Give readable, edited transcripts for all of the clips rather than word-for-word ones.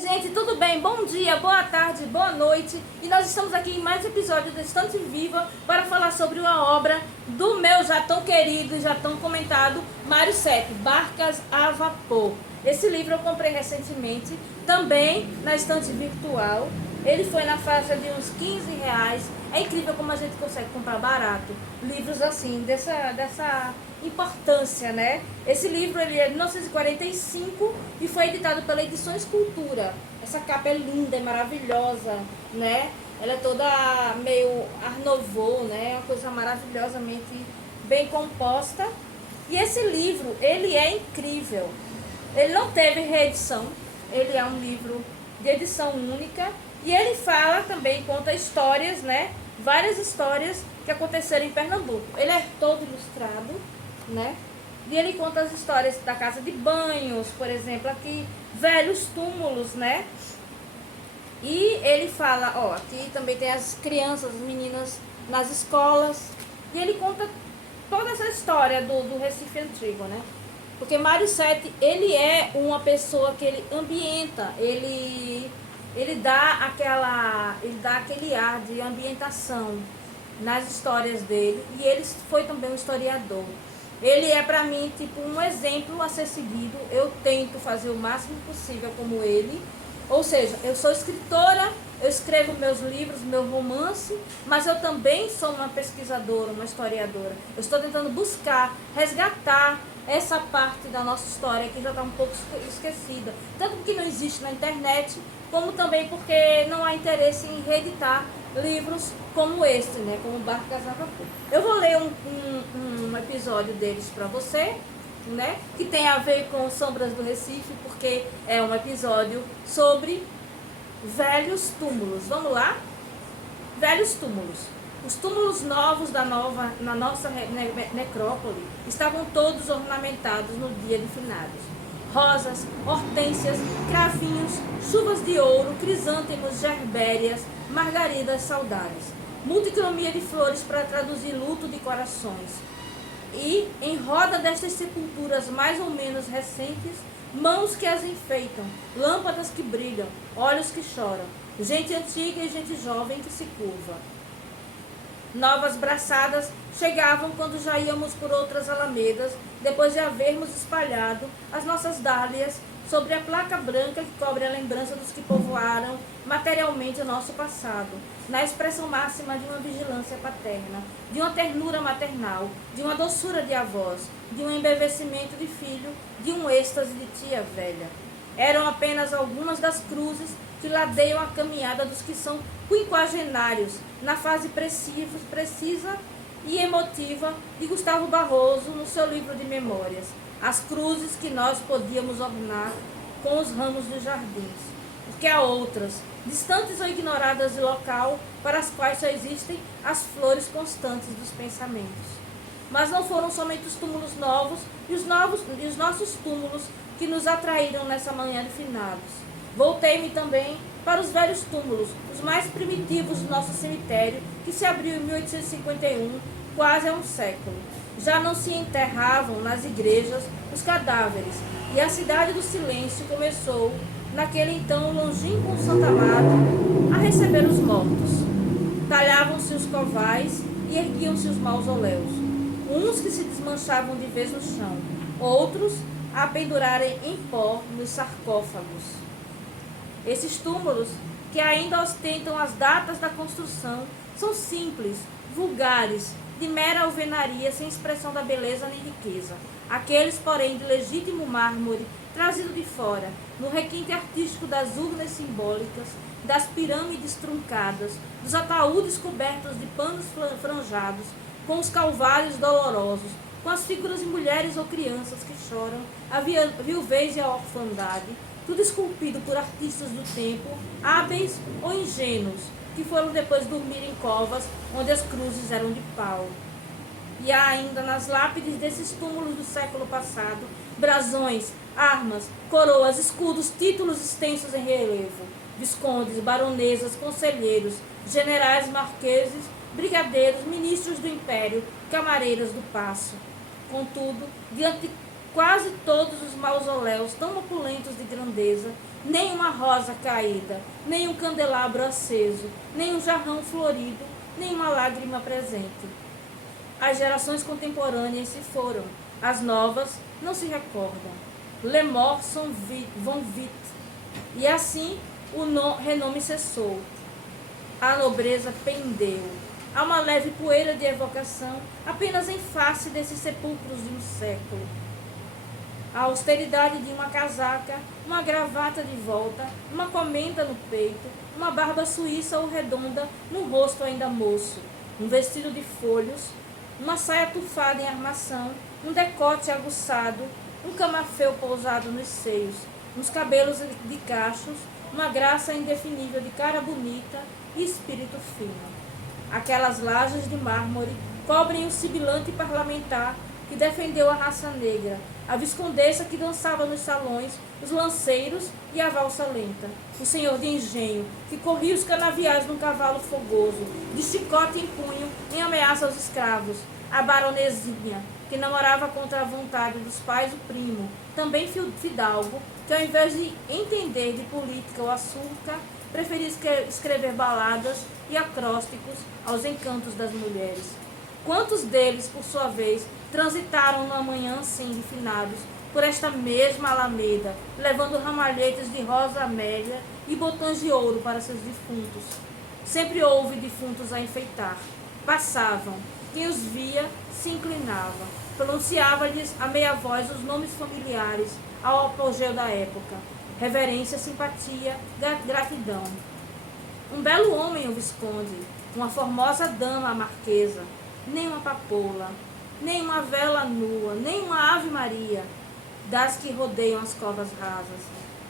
Gente, tudo bem? Bom dia, boa tarde, boa noite. E nós estamos aqui em mais um episódio da Estante Viva para falar sobre uma obra do meu já tão querido e já tão comentado Mário Sete, Barcas a Vapor. Esse livro eu comprei recentemente, também na estante virtual. Ele foi na faixa de uns R$ 15. É incrível como a gente consegue comprar barato livros assim, dessa importância, né? Esse livro ele é de 1945 e foi editado pela Edições Cultura. Essa capa é linda, é maravilhosa, né? Ela é toda meio Art Nouveau, né? Uma coisa maravilhosamente bem composta. E esse livro, ele é incrível. Ele não teve reedição, ele é um livro de edição única e ele fala também, conta histórias, né? Várias histórias que aconteceram em Pernambuco. Ele é todo ilustrado, né? E ele conta as histórias da casa de banhos, por exemplo, aqui, velhos túmulos, né? E ele fala, ó, aqui também tem as crianças, as meninas nas escolas. E ele conta toda essa história do Recife Antigo, né? Porque Mário Sete, ele é uma pessoa que ele ambienta, ele dá aquele ar de ambientação nas histórias dele, e ele foi também um historiador. Ele é para mim tipo um exemplo a ser seguido. Eu tento fazer o máximo possível como ele. Ou seja, eu sou escritora, eu escrevo meus livros, meu romance, mas eu também sou uma pesquisadora, uma historiadora. Eu estou tentando buscar, resgatar essa parte da nossa história que já está um pouco esquecida. Tanto porque não existe na internet, como também porque não há interesse em reeditar livros como este, né? Como Barcas a Vapor. Eu vou ler um episódio deles para você, né? Que tem a ver com Sombras do Recife, porque é um episódio sobre velhos túmulos. Vamos lá? Velhos túmulos. Os túmulos novos na nossa necrópole estavam todos ornamentados no dia de finados. Rosas, hortênsias, cravinhos, chuvas de ouro, crisântemos, gerbérias, margaridas saudades. Multicromia de flores para traduzir luto de corações. E, em roda destas sepulturas mais ou menos recentes, mãos que as enfeitam, lâmpadas que brilham, olhos que choram, gente antiga e gente jovem que se curva. Novas braçadas chegavam quando já íamos por outras alamedas, depois de havermos espalhado as nossas dálias sobre a placa branca que cobre a lembrança dos que povoaram materialmente o nosso passado, na expressão máxima de uma vigilância paterna, de uma ternura maternal, de uma doçura de avós, de um embevecimento de filho, de um êxtase de tia velha. Eram apenas algumas das cruzes que ladeiam a caminhada dos que são quinquagenários, na fase precisa e emotiva de Gustavo Barroso no seu livro de memórias, as cruzes que nós podíamos ornar com os ramos dos jardins, porque há outras, distantes ou ignoradas de local, para as quais só existem as flores constantes dos pensamentos. Mas não foram somente os túmulos novos e os nossos túmulos que nos atraíram nessa manhã de finados. Voltei-me também para os velhos túmulos, os mais primitivos do nosso cemitério, que se abriu em 1851, quase há um século. Já não se enterravam nas igrejas os cadáveres, e a cidade do silêncio começou, naquele então longínquo Santa Amaro, a receber os mortos. Talhavam-se os covais e erguiam-se os mausoléus, uns que se desmanchavam de vez no chão, outros a pendurarem em pó nos sarcófagos. Esses túmulos, que ainda ostentam as datas da construção, são simples, vulgares, de mera alvenaria, sem expressão da beleza nem riqueza. Aqueles, porém, de legítimo mármore, trazido de fora, no requinte artístico das urnas simbólicas, das pirâmides truncadas, dos ataúdes cobertos de panos franjados, com os calvários dolorosos, com as figuras de mulheres ou crianças que choram, a viuvez e a orfandade, tudo esculpido por artistas do tempo, hábeis ou ingênuos, que foram depois dormir em covas onde as cruzes eram de pau. E há ainda nas lápides desses túmulos do século passado, brasões, armas, coroas, escudos, títulos extensos em relevo, viscondes, baronesas, conselheiros, generais, marqueses, brigadeiros, ministros do império, camareiras do paço. Contudo, diante quase todos os mausoléus tão opulentos de grandeza, nem uma rosa caída, nem um candelabro aceso, nem um jarrão florido, nem uma lágrima presente. As gerações contemporâneas se foram, as novas não se recordam. Les morts vont vite. E assim o renome cessou. A nobreza pendeu. Há uma leve poeira de evocação, apenas em face desses sepulcros de um século. A austeridade de uma casaca, uma gravata de volta, uma comenda no peito, uma barba suíça ou redonda num rosto ainda moço, um vestido de folhos, uma saia tufada em armação, um decote aguçado, um camafeu pousado nos seios, uns cabelos de cachos, uma graça indefinível de cara bonita e espírito fino. Aquelas lajes de mármore cobrem o sibilante parlamentar que defendeu a raça negra, a viscondessa que dançava nos salões, os lanceiros e a valsa lenta, o senhor de engenho que corria os canaviais num cavalo fogoso, de chicote em punho em ameaça aos escravos, a baronesinha que namorava contra a vontade dos pais o primo, também fidalgo, que ao invés de entender de política ou açúcar, preferia escrever baladas e acrósticos aos encantos das mulheres. Quantos deles, por sua vez, transitaram numa manhã assim de finados por esta mesma alameda, levando ramalhetes de rosa amélia e botões de ouro para seus defuntos. Sempre houve defuntos a enfeitar. Passavam. Quem os via se inclinava. Pronunciava-lhes a meia voz os nomes familiares ao apogeu da época. Reverência, simpatia, gratidão. Um belo homem o visconde, uma formosa dama a marquesa, nem uma papoula, nem uma vela nua, nem uma ave maria, das que rodeiam as covas rasas.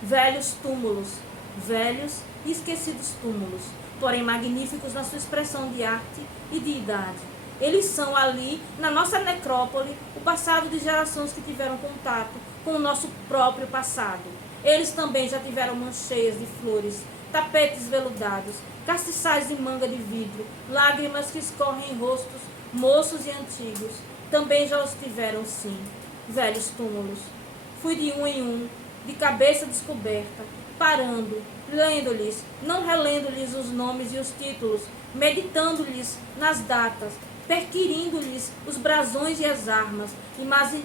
Velhos túmulos, velhos e esquecidos túmulos, porém magníficos na sua expressão de arte e de idade. Eles são ali, na nossa necrópole, o passado de gerações que tiveram contato com o nosso próprio passado. Eles também já tiveram mãos cheias de flores, tapetes veludados, castiçais de manga de vidro, lágrimas que escorrem em rostos moços e antigos. Também já os tiveram, sim, velhos túmulos. Fui de um em um, de cabeça descoberta, parando, lendo-lhes, não relendo-lhes os nomes e os títulos, meditando-lhes nas datas, perquirindo-lhes os brasões e as armas,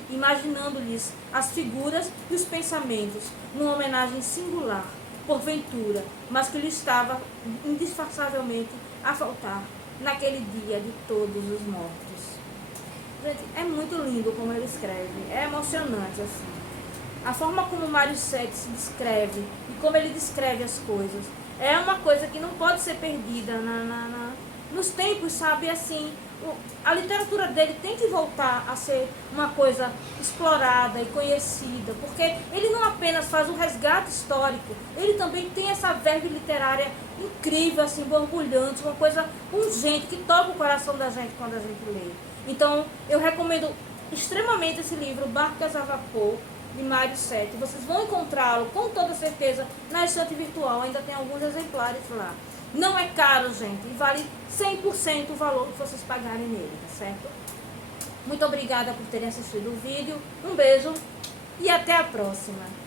imaginando-lhes as figuras e os pensamentos, numa homenagem singular, porventura, mas que lhe estava indisfarçavelmente a faltar naquele dia de todos os mortos. Gente, é muito lindo como ele escreve, é emocionante assim. A forma como Mário Sete se descreve e como ele descreve as coisas é uma coisa que não pode ser perdida nos tempos, sabe? Assim, a literatura dele tem que voltar a ser uma coisa explorada e conhecida, porque ele não apenas faz um resgate histórico, ele também tem essa verve literária incrível, assim, borbulhante, uma coisa pungente, que toca o coração da gente quando a gente lê. Então, eu recomendo extremamente esse livro, Barcas a Vapor, de Mário Sete. Vocês vão encontrá-lo, com toda certeza, na estante virtual, ainda tem alguns exemplares lá. Não é caro, gente, e vale 100% o valor que vocês pagarem nele, tá certo? Muito obrigada por terem assistido o vídeo, um beijo e até a próxima!